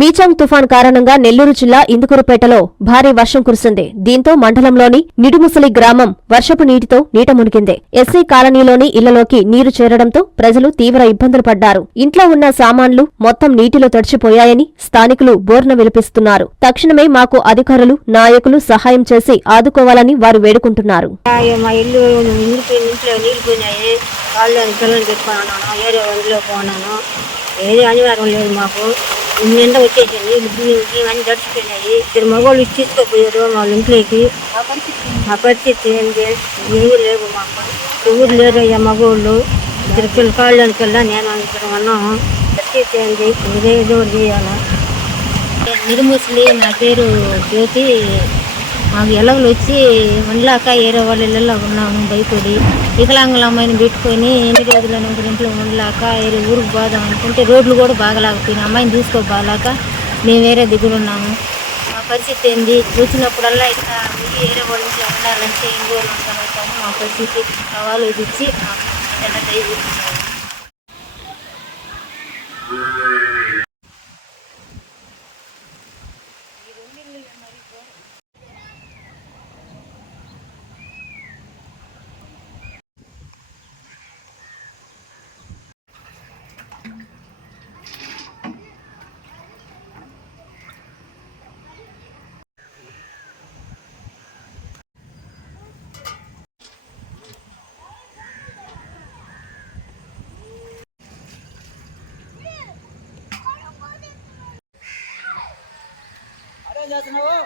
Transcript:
మీచాంగ్ తుఫాన్ కారణంగా నెల్లూరు జిల్లా ఇందుకూరుపేటలో భారీ వర్షం కురిసింది. దీంతో మండలంలోని నిడుముసలి గ్రామం వర్షపు నీటితో నీట మునిగింది. ఎస్సీ కాలనీలోని ఇళ్ళలోకి నీరు చేరడంతో ప్రజలు తీవ్ర ఇబ్బందులు పడ్డారు. ఇంట్లో ఉన్న సామాన్లు మొత్తం నీటిలో తడిచిపోయాయని స్థానికులు బోర్న విలిపిస్తున్నారు. తక్షణమే మాకు అధికారులు నాయకులు సహాయం చేసి ఆదుకోవాలని వారు వేడుకుంటున్నారు. ఏది లేదు మాకు. నిండా వచ్చేసాయి ఇవన్నీ గడిచిపోయినాయి ఇద్దరు మగవాళ్ళు ఇచ్చేసుకోపోయారు వాళ్ళ ఇంట్లోకి. మా పరిస్థితి ఏంటి ఏమీ లేవు మాకు. ఎవరు లేరు అయ్యా మగవాళ్ళు. ఇద్దరు పిల్ల వెళ్ళా నేను ఇద్దరు ఉన్నాము పరిస్థితి ఏంటి ఇదే ఏదో చేయాలా. నిరుముసలి నా పేరు జ్యోతి. మాకు ఎలవలు వచ్చి ఉండలాక ఏరే వాళ్ళ ఇళ్ళలో ఉన్నాము భయపడి. వికలాంగుల అమ్మాయిని పెట్టుకొని ఎన్ని రోజులని ఒక ఇంట్లో ఉండలాక ఏరే ఊరికి పోదాం అనుకుంటే రోడ్లు కూడా బాగలేకపోయినాయి. అమ్మాయిని తీసుకోబాలాక మేము వేరే దగ్గర ఉన్నాము. మా పరిస్థితి ఏంది? వచ్చినప్పుడల్లా ఇట్లా ఉండి వేరే వాళ్ళ ఇంట్లో ఉండాలంటే ఎన్ని రోజులు ఉంటాము మా పరిస్థితి సవాలు ఇచ్చి మాకు చేస్తున్నావు